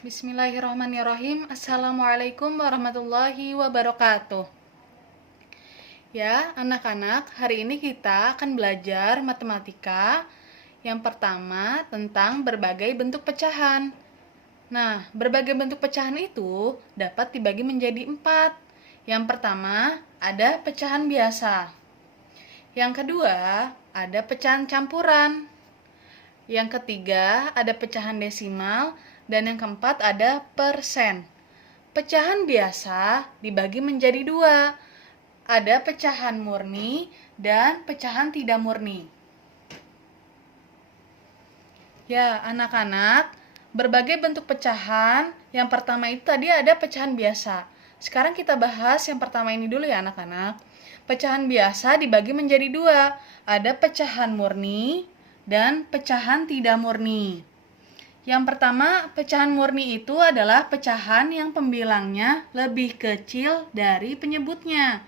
Bismillahirrahmanirrahim. Assalamualaikum warahmatullahi wabarakatuh. Ya, anak-anak, hari ini kita akan belajar matematika. Yang pertama tentang berbagai bentuk pecahan. Nah, berbagai bentuk pecahan itu dapat dibagi menjadi 4. Yang pertama, ada pecahan biasa. Yang kedua, ada pecahan campuran. Yang ketiga, ada pecahan desimal. Dan yang keempat, ada persen. Pecahan biasa dibagi menjadi 2. Ada pecahan murni dan pecahan tidak murni. Ya, anak-anak, berbagai bentuk pecahan. Yang pertama itu tadi ada pecahan biasa. Sekarang kita bahas yang pertama ini dulu ya anak-anak. Pecahan biasa dibagi menjadi 2. Ada pecahan murni dan pecahan tidak murni. Yang pertama, pecahan murni itu adalah pecahan yang pembilangnya lebih kecil dari penyebutnya.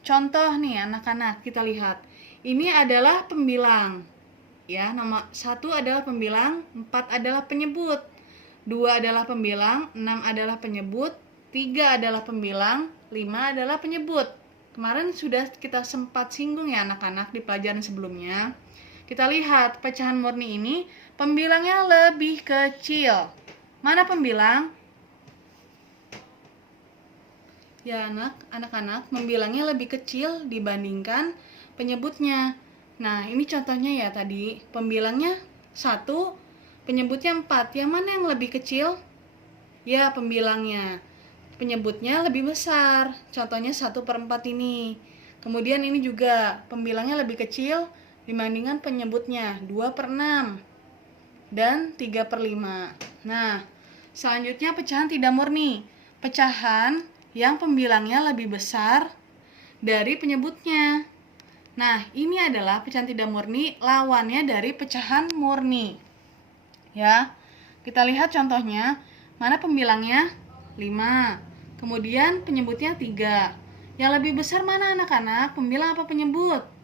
Contoh nih anak-anak, kita lihat. Ini adalah pembilang. Ya, nomor 1 adalah pembilang, 4 adalah penyebut. 2 adalah pembilang, 6 adalah penyebut, 3 adalah pembilang, 5 adalah penyebut. Kemarin sudah kita sempat singgung ya anak-anak di pelajaran sebelumnya. Kita lihat pecahan murni ini pembilangnya lebih kecil. Mana pembilang? Ya anak-anak, pembilangnya lebih kecil dibandingkan penyebutnya. Nah, ini contohnya ya tadi. Pembilangnya 1, penyebutnya 4. Yang mana yang lebih kecil? Ya, pembilangnya. Penyebutnya lebih besar. Contohnya 1/4 ini. Kemudian ini juga pembilangnya lebih kecil dibandingkan penyebutnya, 2/6 dan 3/5. Nah, selanjutnya pecahan tidak murni. Pecahan yang pembilangnya lebih besar dari penyebutnya. Nah, ini adalah pecahan tidak murni, lawannya dari pecahan murni. Ya, kita lihat contohnya. Mana pembilangnya? 5. Kemudian penyebutnya 3. Yang lebih besar mana anak-anak? Pembilang apa penyebut?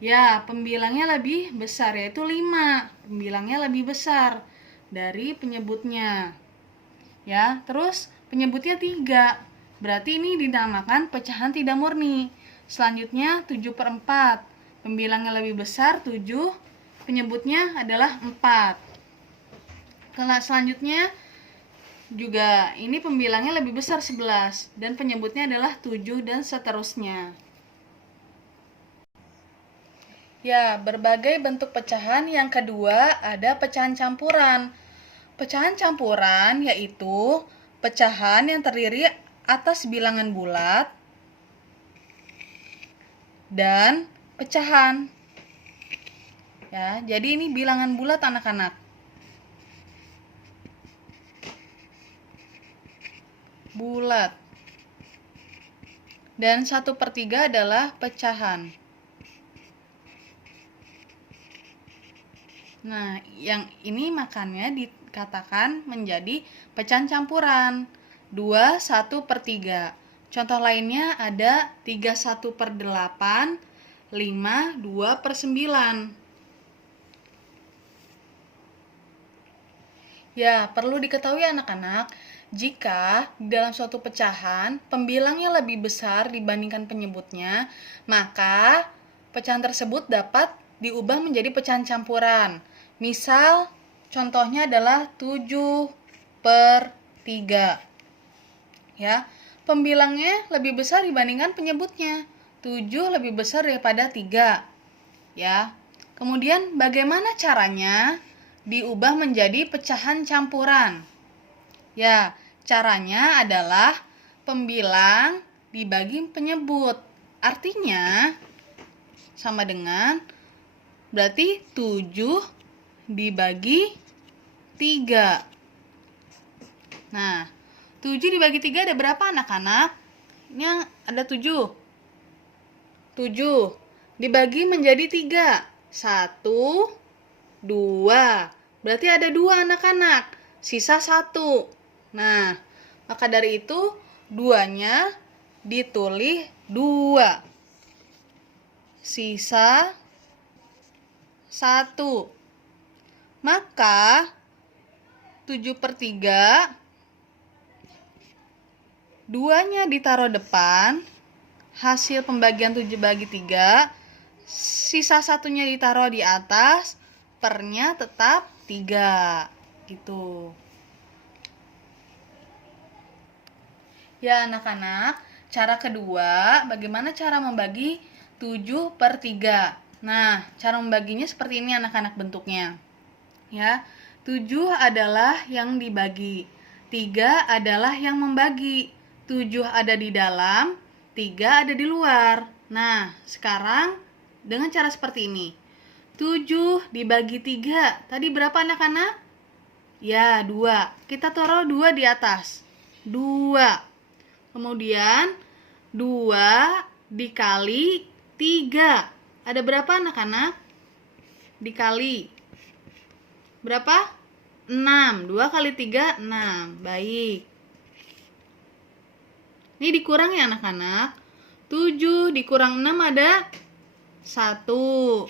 Ya, pembilangnya lebih besar, yaitu 5. Pembilangnya lebih besar dari penyebutnya. Ya, terus penyebutnya 3. Berarti ini dinamakan pecahan tidak murni. Selanjutnya 7/4. Pembilangnya lebih besar, 7. Penyebutnya adalah 4. Kelas selanjutnya juga ini pembilangnya lebih besar, 11. Dan penyebutnya adalah 7 dan seterusnya. Ya, berbagai bentuk pecahan. Yang kedua, ada pecahan campuran. Pecahan campuran yaitu pecahan yang terdiri atas bilangan bulat dan pecahan. Ya, jadi ini bilangan bulat anak-anak. Bulat. Dan 1/3 adalah pecahan. Nah, yang ini makanya dikatakan menjadi pecahan campuran. 2 1/3. Contoh lainnya ada 31/8, 5 2/9. Ya, perlu diketahui anak-anak, jika dalam suatu pecahan pembilangnya lebih besar dibandingkan penyebutnya, maka pecahan tersebut dapat diubah menjadi pecahan campuran. Misal, contohnya adalah 7/3. Ya, pembilangnya lebih besar dibandingkan penyebutnya. 7 lebih besar daripada 3. Ya. Kemudian bagaimana caranya diubah menjadi pecahan campuran? Ya, caranya adalah pembilang dibagi penyebut. Artinya sama dengan berarti 7 dibagi 3. Nah, 7 dibagi 3 ada berapa anak-anak? Ini yang ada 7. 7 dibagi menjadi 3. 1, 2. Berarti ada 2 anak-anak. Sisa 1. Nah, maka dari itu 2-nya ditulis 2. Sisa 1. Maka 7/3 2-nya ditaruh depan, hasil pembagian 7 bagi 3, sisa 1-nya ditaruh di atas, pernya tetap 3. Gitu. Ya anak-anak, cara kedua, bagaimana cara membagi 7/3? Nah, cara membaginya seperti ini anak-anak bentuknya. Ya, 7 adalah yang dibagi, 3 adalah yang membagi. 7 ada di dalam, 3 ada di luar. Nah, sekarang dengan cara seperti ini. 7 dibagi 3. Tadi berapa anak-anak? Ya, 2. Kita taruh 2 di atas. 2. Kemudian 2 dikali 3. Ada berapa anak-anak? Dikali. Berapa? 6. 2 kali 3, 6. Baik. Ini dikurang ya anak-anak. 7 dikurang 6 ada 1.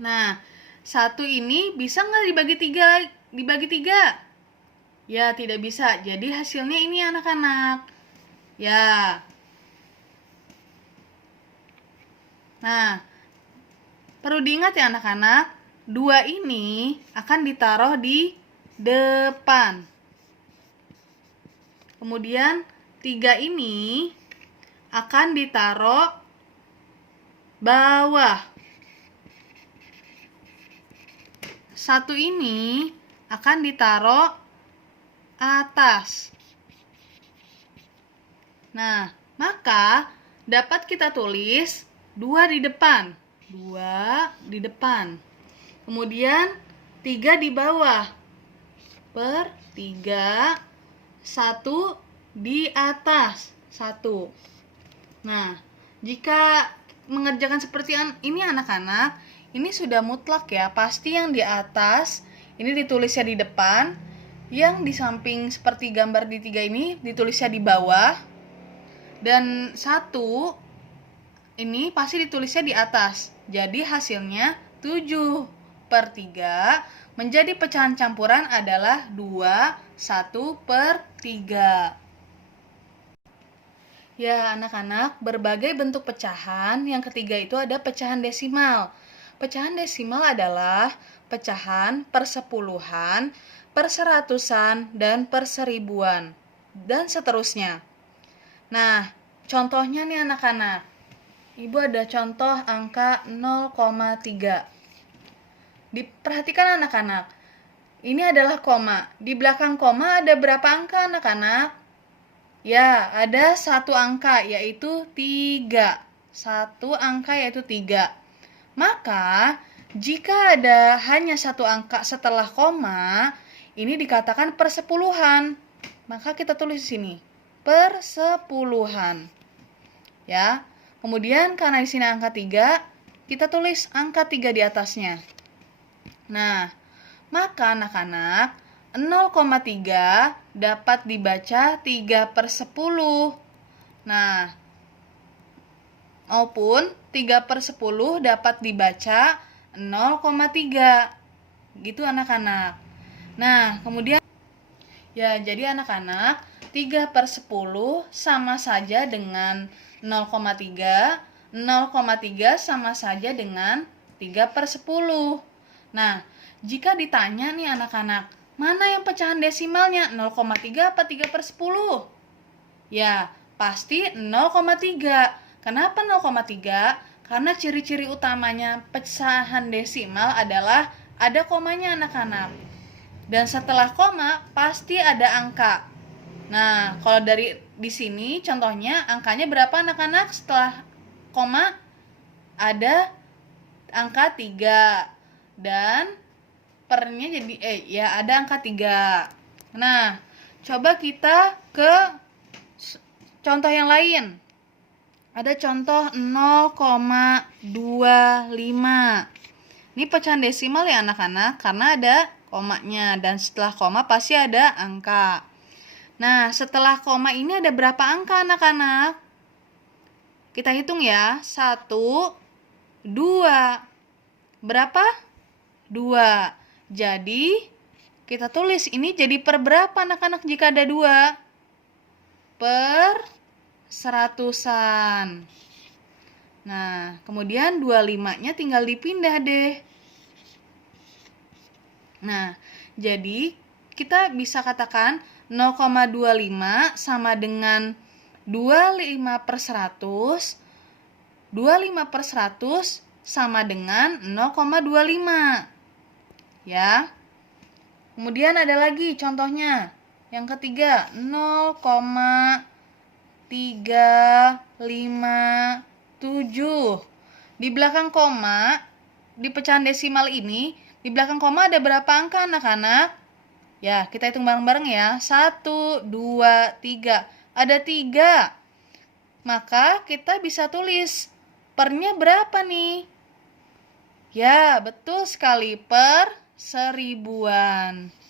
Nah, 1 ini bisa nggak dibagi 3? Dibagi 3? Ya, tidak bisa. Jadi hasilnya ini anak-anak. Ya. Nah, perlu diingat ya anak-anak, 2 ini akan ditaruh di depan. Kemudian 3 ini akan ditaruh bawah. 1 ini akan ditaruh atas. Nah, maka dapat kita tulis 2 di depan. 2 di depan. Kemudian 3 di bawah. Per 3. 1 di atas. 1. Nah, jika mengerjakan seperti ini anak-anak, ini sudah mutlak ya. Pasti yang di atas ini ditulisnya di depan. Yang di samping seperti gambar di 3 ini ditulisnya di bawah. Dan 1 ini pasti ditulisnya di atas. Jadi hasilnya 7/3 menjadi pecahan campuran adalah 2, 1/3. Ya anak-anak, berbagai bentuk pecahan. Yang ketiga itu ada pecahan desimal. Pecahan desimal adalah pecahan per sepuluhan, per seratusan, dan per seribuan. Dan seterusnya. Nah, contohnya nih anak-anak. Ibu ada contoh angka 0,3. Diperhatikan anak-anak. Ini adalah koma. Di belakang koma ada berapa angka anak-anak? Ya, ada 1 angka yaitu 3. 1 angka yaitu 3. Maka, jika ada hanya 1 angka setelah koma, ini dikatakan persepuluhan. Maka kita tulis di sini. Persepuluhan. Ya. Kemudian karena di sini angka 3, kita tulis angka 3 di atasnya. Nah, maka anak-anak 0,3 dapat dibaca 3/10. Nah, maupun 3/10 dapat dibaca 0,3. Gitu anak-anak. Nah, kemudian ya, jadi anak-anak 3/10 sama saja dengan 0,3. 0,3 sama saja dengan 3/10. Nah, jika ditanya nih anak-anak, mana yang pecahan desimalnya? 0,3 apa 3/10? Ya, pasti 0,3. Kenapa 0,3? Karena ciri-ciri utamanya pecahan desimal adalah ada komanya anak-anak. Dan setelah koma pasti ada angka. Nah, kalau dari di sini contohnya angkanya berapa anak-anak? Setelah koma ada angka 3 dan pernya jadi ya ada angka 3. Nah, coba kita ke contoh yang lain. Ada contoh 0,25. Ini pecahan desimal ya anak-anak karena ada komanya dan setelah koma pasti ada angka. Nah, setelah koma ini ada berapa angka anak-anak? Kita hitung ya. 1, 2. Berapa? 2. Jadi, kita tulis ini jadi per berapa anak-anak jika ada 2? per seratusan. Nah, kemudian 25-nya tinggal dipindah deh. Nah, jadi kita bisa katakan 0,25 sama dengan 25 per 100. 25 per 100 sama dengan 0,25. Ya. Kemudian ada lagi contohnya. Yang ketiga, 0,357. Di belakang koma, di pecahan desimal ini, di belakang koma ada berapa angka anak-anak? Ya, kita hitung bareng-bareng ya. 1, 2, 3. Ada 3. Maka kita bisa tulis pernya berapa nih? Ya, betul sekali, per 1000-an.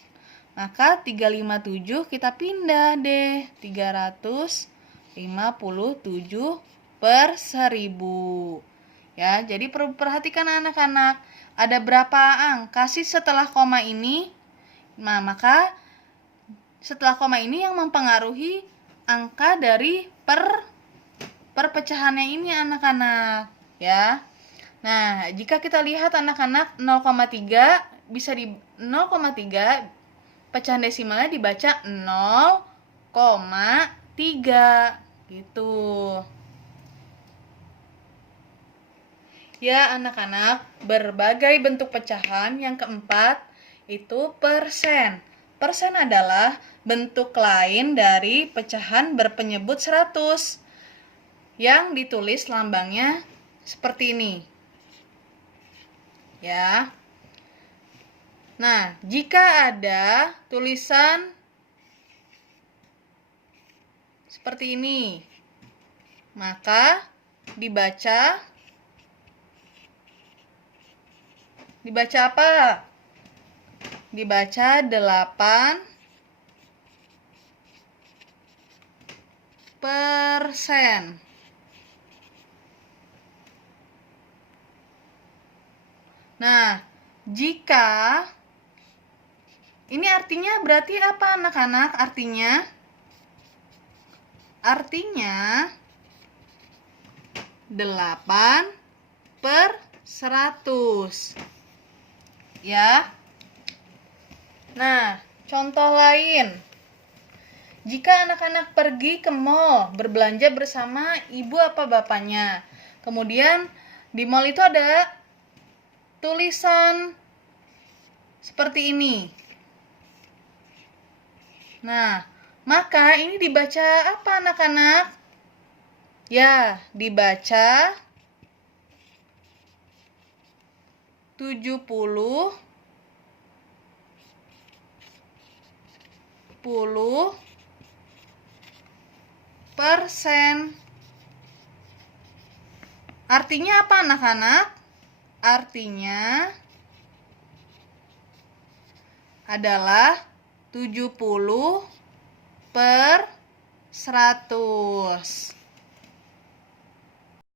Maka 357 kita pindah deh. 357 per 1000. Ya, jadi perhatikan anak-anak. Ada berapa angka sih setelah koma ini? Nah, maka setelah koma ini yang mempengaruhi angka dari perpecahannya ini anak-anak. Ya. Nah, jika kita lihat anak-anak 0,3 bisa di 0,3 pecahan desimalnya dibaca 0,3 gitu. Ya anak-anak, berbagai bentuk pecahan. Yang keempat itu persen. Persen adalah bentuk lain dari pecahan berpenyebut 100 yang ditulis lambangnya seperti ini. Ya. Nah, jika ada tulisan seperti ini, maka dibaca apa? Dibaca 8%. Nah, jika ini artinya berarti apa anak-anak? Artinya 8 per 100. Ya. Nah, contoh lain. Jika anak-anak pergi ke mall berbelanja bersama ibu apa bapaknya. Kemudian di mall itu ada tulisan seperti ini. Nah, maka ini dibaca apa anak-anak? Ya, dibaca 70 10%. Artinya apa anak-anak? Artinya adalah 70 per 100.